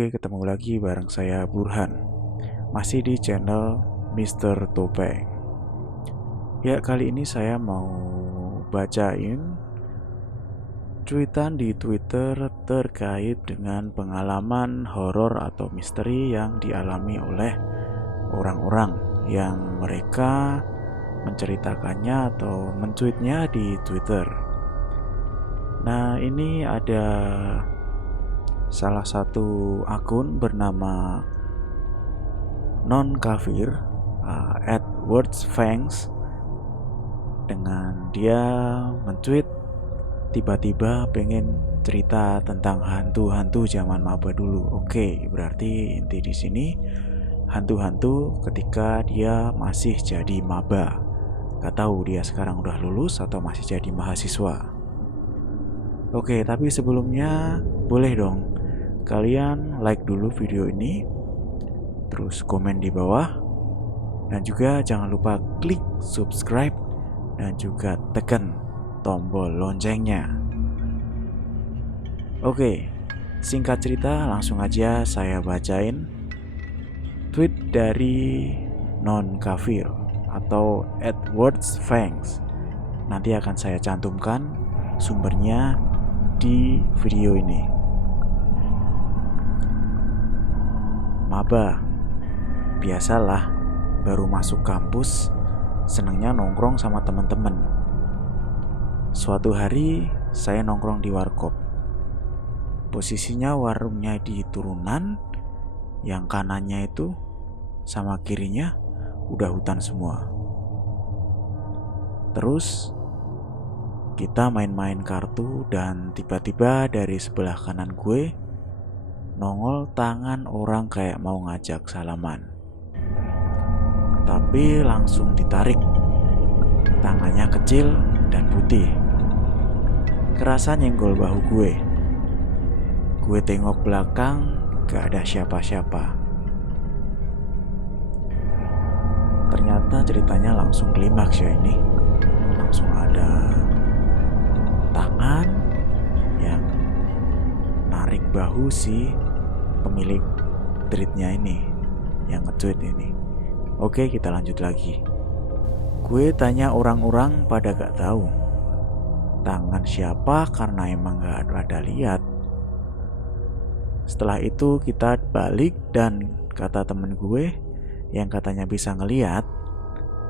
Oke, ketemu lagi bareng saya Burhan. Masih di channel Mr. Topeng. Ya, kali ini saya mau bacain cuitan di Twitter terkait dengan pengalaman horor atau misteri yang dialami oleh orang-orang yang mereka menceritakannya atau mencuitnya di Twitter. Nah, ini ada salah satu akun bernama non-kafir @wordsfangs, dengan dia mencuit tiba-tiba pengen cerita tentang hantu-hantu zaman maba dulu. Oke, berarti inti di sini hantu-hantu ketika dia masih jadi maba. Gak tahu dia sekarang udah lulus atau masih jadi mahasiswa. Oke, tapi sebelumnya boleh dong kalian like dulu video ini, terus komen di bawah, dan juga jangan lupa klik subscribe dan juga tekan tombol loncengnya. Oke, singkat cerita langsung aja saya bacain tweet dari non-kafir atau @wordsfangs. Nanti akan saya cantumkan sumbernya di video ini. Maba, biasalah baru masuk kampus, senangnya nongkrong sama teman-teman. Suatu hari saya nongkrong di warkop. Posisinya warungnya di turunan, yang kanannya itu sama kirinya udah hutan semua. Terus kita main-main kartu dan tiba-tiba dari sebelah kanan gue nongol tangan orang kayak mau ngajak salaman. Tapi langsung ditarik. Tangannya kecil dan putih. Kerasa nyenggol bahu gue. Gue tengok belakang, gak ada siapa-siapa. Ternyata ceritanya langsung klimaks ya ini. Langsung ada tangan yang narik bahu si pemilik tweetnya ini, yang nge-tweet ini. Oke, kita lanjut lagi. Gue tanya orang-orang pada gak tahu tangan siapa karena emang gak ada lihat. Setelah itu kita balik dan kata temen gue yang katanya bisa ngeliat,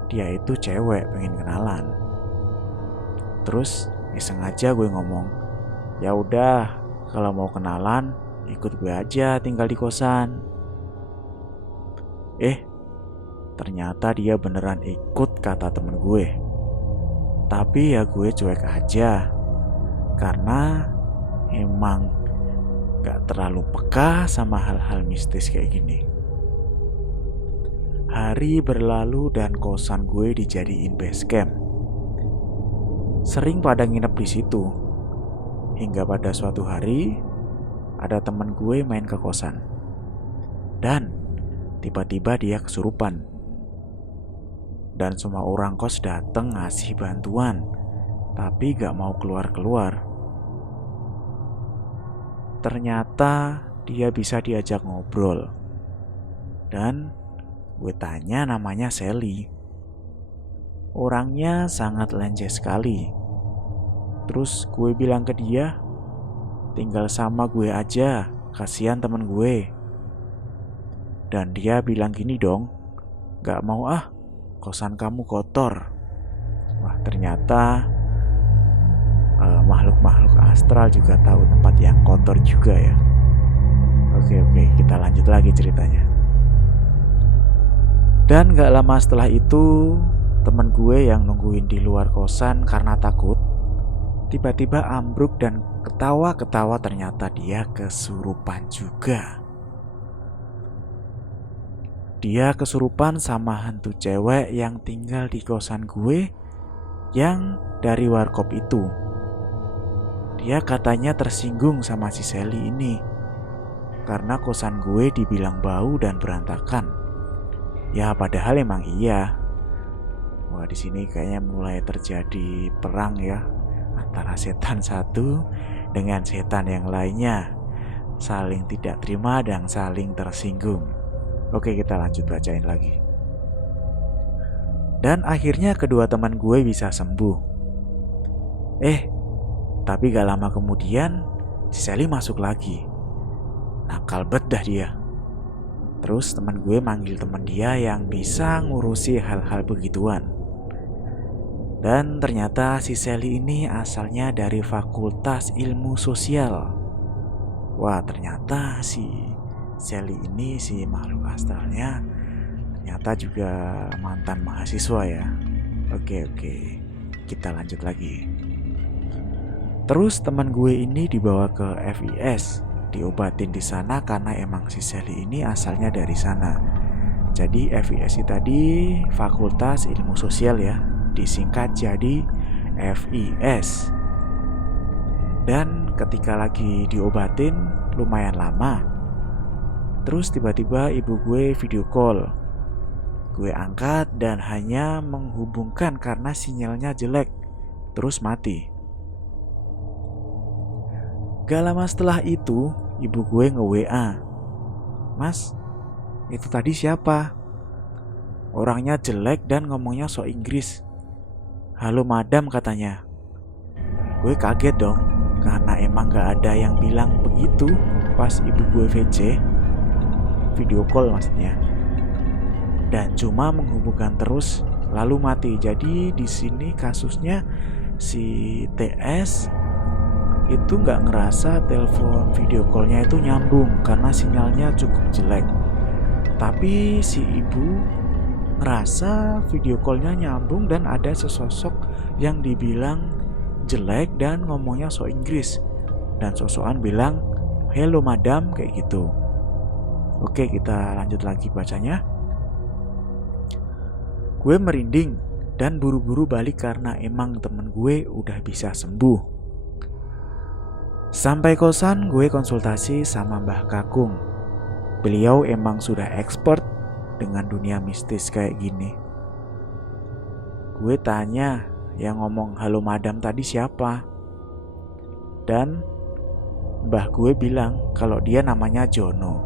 dia itu cewek pengen kenalan. Terus iseng aja gue ngomong, ya udah kalau mau kenalan ikut gue aja tinggal di kosan. Ternyata dia beneran ikut kata temen gue. Tapi ya gue cuek aja, karena emang gak terlalu peka sama hal-hal mistis kayak gini. Hari berlalu dan kosan gue dijadiin base camp. Sering pada nginep di situ. Hingga pada suatu hari ada temen gue main ke kosan. Dan tiba-tiba dia kesurupan. Dan semua orang kos dateng ngasih bantuan, tapi gak mau keluar-keluar. Ternyata dia bisa diajak ngobrol. Dan gue tanya namanya Sally. Orangnya sangat lenje sekali. Terus gue bilang ke dia, tinggal sama gue aja, kasihan temen gue. Dan dia bilang gini dong, gak mau ah, kosan kamu kotor. Wah, ternyata makhluk-makhluk astral juga tahu tempat yang kotor juga ya. Oke, kita lanjut lagi ceritanya. Dan gak lama setelah itu, temen gue yang nungguin di luar kosan karena takut, tiba-tiba ambruk dan ketawa-ketawa. Ternyata dia kesurupan juga. Dia kesurupan sama hantu cewek yang tinggal di kosan gue yang dari warkop itu. Dia katanya tersinggung sama si Sally ini karena kosan gue dibilang bau dan berantakan. Ya padahal emang iya. Wah, di sini kayaknya mulai terjadi perang ya antara setan satu dengan setan yang lainnya. saling tidak terima dan saling tersinggung. Oke, kita lanjut bacain lagi. Dan akhirnya kedua teman gue bisa sembuh. Tapi gak lama kemudian si Sally masuk lagi. Nakal bet dah dia. Terus teman gue manggil teman dia yang bisa ngurusi hal-hal begituan. Dan ternyata si Sally ini asalnya dari Fakultas Ilmu Sosial. Wah, ternyata si Sally ini, si makhluk astralnya, ternyata juga mantan mahasiswa ya. Oke, kita lanjut lagi. Terus teman gue ini dibawa ke FIS, diobatin di sana karena emang si Sally ini asalnya dari sana. Jadi FIS tadi Fakultas Ilmu Sosial ya, disingkat jadi FIS. Dan ketika lagi diobatin lumayan lama, terus tiba-tiba ibu gue video call. Gue angkat dan hanya menghubungkan karena sinyalnya jelek, terus mati. Gak lama setelah itu, ibu gue nge-WA. Mas, itu tadi siapa? Orangnya jelek dan ngomongnya sok Inggris. Halo madam katanya. Gue kaget dong, karena emang gak ada yang bilang begitu pas ibu gue VC, video call maksudnya. Dan cuma menghubungkan terus lalu mati. Jadi di sini kasusnya si TS itu nggak ngerasa telepon video callnya itu nyambung karena sinyalnya cukup jelek. Tapi si ibu ngerasa video callnya nyambung dan ada sesosok yang dibilang jelek dan ngomongnya so Inggris. Dan sosokan bilang, hello madam, kayak gitu. Oke, kita lanjut lagi bacanya. Gue merinding dan buru-buru balik karena emang temen gue udah bisa sembuh. Sampai kosan gue konsultasi sama Mbah Kakung. Beliau emang sudah expert dengan dunia mistis kayak gini. Gue tanya, yang ngomong halo madam tadi siapa? Dan Mbah gue bilang kalau dia namanya Jono.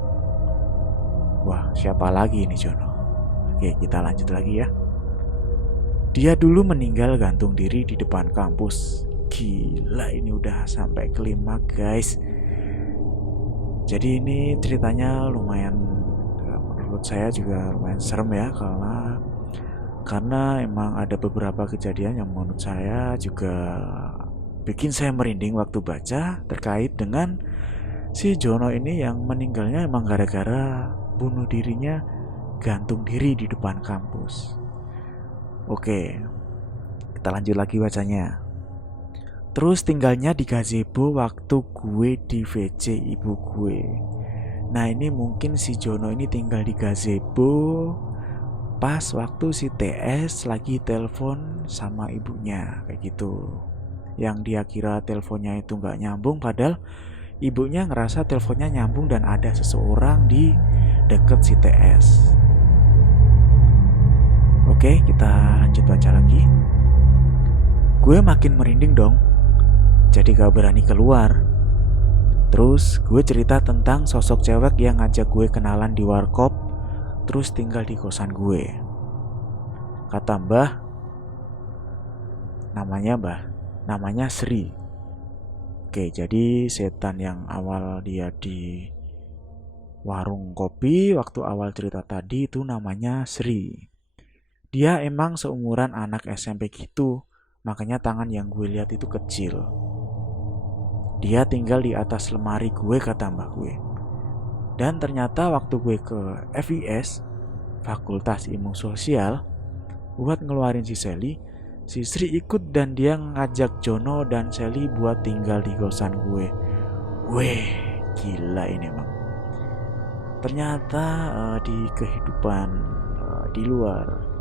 Wah, siapa lagi ini Jono? Oke, kita lanjut lagi ya. Dia dulu meninggal gantung diri di depan kampus. Gila, ini udah sampai kelima guys. Jadi ini ceritanya lumayan, menurut saya juga lumayan serem ya, karena emang ada beberapa kejadian yang menurut saya juga bikin saya merinding waktu baca terkait dengan si Jono ini yang meninggalnya emang gara-gara bunuh dirinya gantung diri di depan kampus. Oke, kita lanjut lagi bacanya. Terus tinggalnya di gazebo waktu gue di VC ibu gue. Nah ini mungkin si Jono ini tinggal di gazebo pas waktu si TS lagi telepon sama ibunya kayak gitu. Yang dia kira teleponnya itu gak nyambung, padahal ibunya ngerasa teleponnya nyambung dan ada seseorang di deket si TS. Oke, kita lanjut baca lagi. Gue makin merinding dong, jadi gak berani keluar. Terus gue cerita tentang sosok cewek yang ngajak gue kenalan di warkop, terus tinggal di kosan gue. Kata Mbah, namanya Sri. Oke, jadi setan yang awal dia di warung kopi waktu awal cerita tadi itu namanya Sri. Dia emang seumuran anak SMP gitu, makanya tangan yang gue lihat itu kecil. Dia tinggal di atas lemari gue kata mbah gue. Dan ternyata waktu gue ke FIS, Fakultas Ilmu Sosial, buat ngeluarin si Sally, si Sri ikut dan dia ngajak Jono dan Sally buat tinggal di kosan gue. Weh, gila ini emang. Ternyata di kehidupan di luar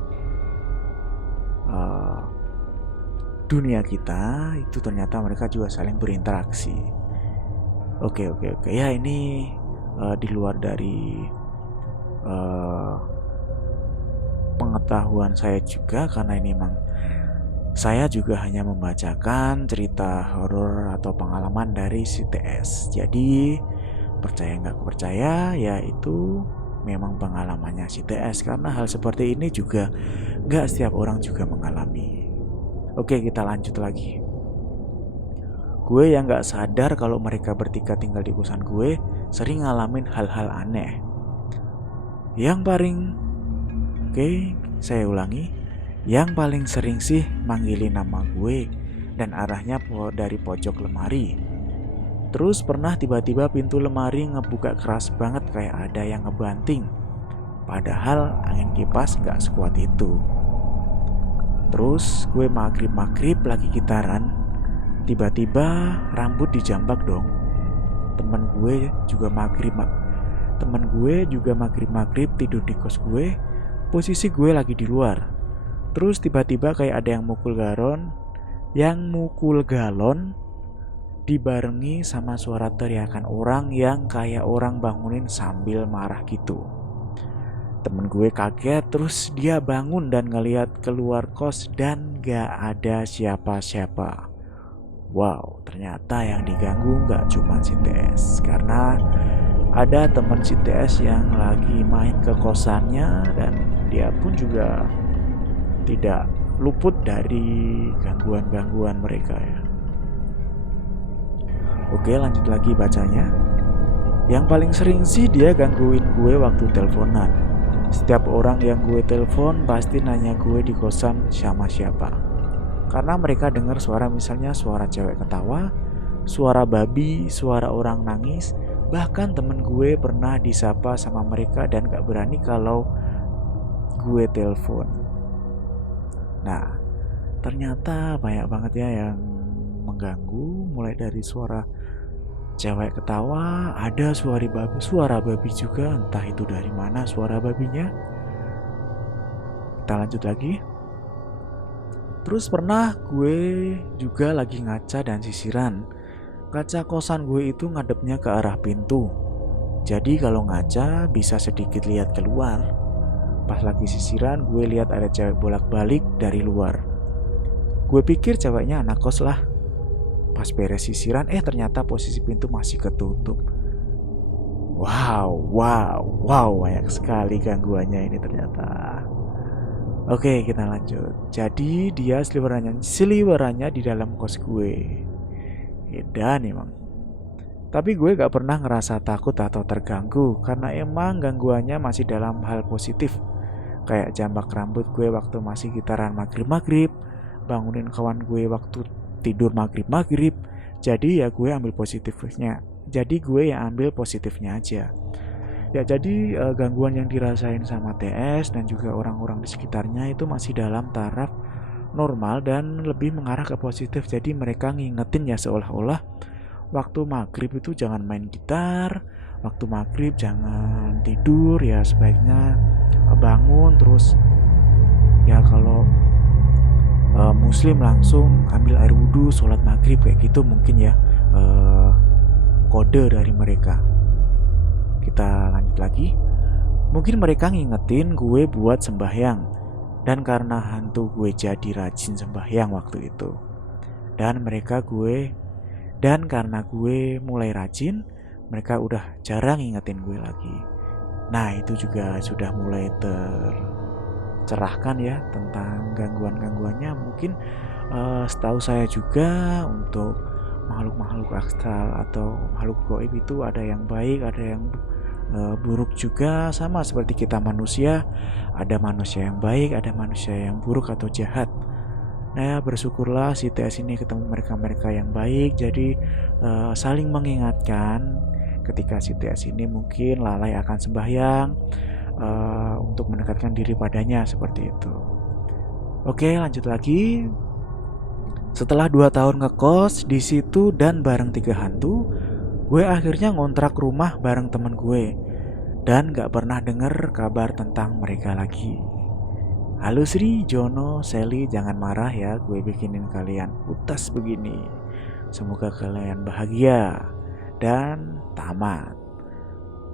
dunia kita itu ternyata mereka juga saling berinteraksi. Oke. Ya ini di luar dari pengetahuan saya juga, karena ini memang saya juga hanya membacakan cerita horor atau pengalaman dari si TS. Jadi percaya nggak percaya, ya itu memang pengalamannya si TS. Karena hal seperti ini juga nggak setiap orang juga mengalami. Oke, kita lanjut lagi. Gue yang gak sadar kalau mereka bertiga tinggal di kosan gue sering ngalamin hal-hal aneh. Yang paling, saya ulangi. Yang paling sering sih manggilin nama gue dan arahnya dari pojok lemari. Terus pernah tiba-tiba pintu lemari ngebuka keras banget kayak ada yang ngebanting. Padahal angin kipas gak sekuat itu. Terus gue maghrib lagi gitaran. Tiba-tiba rambut dijambak dong. Temen gue juga maghrib tidur di kos gue. Posisi gue lagi di luar. Terus tiba-tiba kayak ada yang mukul galon dibarengi sama suara teriakan orang yang kayak orang bangunin sambil marah gitu. Temen gue kaget, terus dia bangun dan ngeliat keluar kos dan gak ada siapa-siapa. Wow, ternyata yang diganggu gak cuma si TS, karena ada teman si TS yang lagi main ke kosannya dan dia pun juga tidak luput dari gangguan-gangguan mereka ya. Oke, lanjut lagi bacanya. Yang paling sering sih dia gangguin gue waktu teleponan. Setiap orang yang gue telepon pasti nanya gue di kosan sama siapa. Karena mereka dengar suara, misalnya suara cewek ketawa, suara babi, suara orang nangis. Bahkan temen gue pernah disapa sama mereka dan gak berani kalau gue telepon. Nah, ternyata banyak banget ya yang mengganggu. Mulai dari suara cewek ketawa, ada suara babi juga, entah itu dari mana suara babinya. Kita lanjut lagi. Terus pernah gue juga lagi ngaca dan sisiran. Kaca kosan gue itu ngadepnya ke arah pintu. Jadi kalau ngaca bisa sedikit lihat keluar. Pas lagi sisiran gue lihat ada cewek bolak-balik dari luar. Gue pikir ceweknya anak kos lah. Pas beres sisiran ternyata posisi pintu masih ketutup. Wow, banyak sekali gangguannya ini ternyata. Oke, kita lanjut. Jadi dia seliwerannya di dalam kos gue. Edan emang. Tapi gue gak pernah ngerasa takut atau terganggu karena emang gangguannya masih dalam hal positif. Kayak jambak rambut gue waktu masih gitaran maghrib, bangunin kawan gue waktu tidur maghrib. Jadi ya gue ambil positifnya. Jadi gue yang ambil positifnya aja. Ya jadi gangguan yang dirasain sama TS dan juga orang-orang di sekitarnya itu masih dalam taraf normal dan lebih mengarah ke positif. Jadi mereka ngingetin ya seolah-olah waktu maghrib itu jangan main gitar, waktu maghrib jangan tidur, ya sebaiknya bangun. Terus ya kalau muslim langsung ambil air wudhu, sholat maghrib kayak gitu mungkin ya, kode dari mereka. Kita lanjut lagi. Mungkin mereka ngingetin gue buat sembahyang. Dan karena hantu gue jadi rajin sembahyang waktu itu. Dan karena gue mulai rajin, mereka udah jarang ngingetin gue lagi. Nah, itu juga sudah mulai tercerahkan ya tentang gangguan-gangguannya. Mungkin setahu saya juga untuk makhluk-makhluk astral atau makhluk gaib itu ada yang baik, ada yang buruk juga, sama seperti kita manusia. Ada manusia yang baik, ada manusia yang buruk atau jahat. Nah, bersyukurlah si TS ini ketemu mereka-mereka yang baik. Jadi saling mengingatkan ketika si TS ini mungkin lalai akan sembahyang, untuk mendekatkan diri padanya, seperti itu. Oke, lanjut lagi. Setelah 2 tahun ngekos di situ dan bareng 3 hantu, gue akhirnya ngontrak rumah bareng temen gue dan gak pernah denger kabar tentang mereka lagi. Halo Sri, Jono, Sally, jangan marah ya gue bikinin kalian utas begini. Semoga kalian bahagia dan tamat.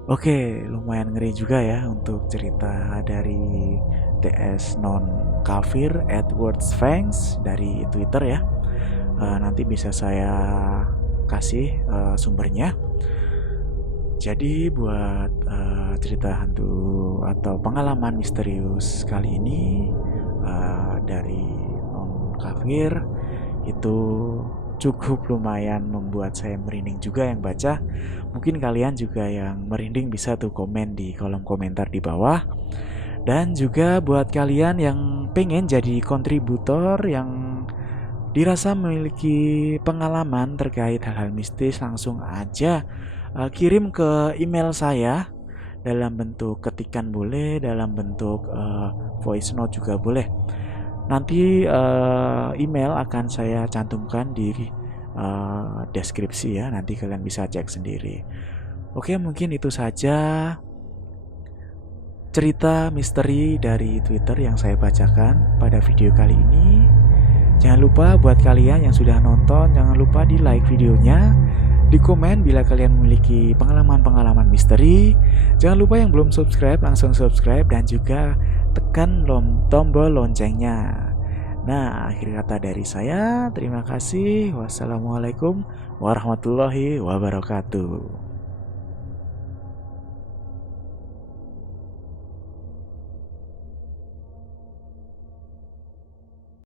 Oke, lumayan ngeri juga ya untuk cerita dari TS non kafir Edward Sphinx dari Twitter ya. Nanti bisa saya kasih sumbernya. Jadi buat cerita hantu atau pengalaman misterius kali ini dari non kafir itu cukup lumayan membuat saya merinding juga yang baca. Mungkin kalian juga yang merinding bisa tuh komen di kolom komentar di bawah. Dan juga buat kalian yang pengen jadi kontributor yang dirasa memiliki pengalaman terkait hal-hal mistis, langsung aja kirim ke email saya dalam bentuk ketikan boleh, dalam bentuk voice note juga boleh. Nanti email akan saya cantumkan di deskripsi ya, nanti kalian bisa cek sendiri. Oke, mungkin itu saja cerita misteri dari Twitter yang saya bacakan pada video kali ini. Jangan lupa buat kalian yang sudah nonton, jangan lupa di like videonya, di komen bila kalian memiliki pengalaman-pengalaman misteri. Jangan lupa yang belum subscribe langsung subscribe dan juga tekan tombol loncengnya. Nah, akhir kata dari saya, terima kasih. Wassalamualaikum warahmatullahi wabarakatuh.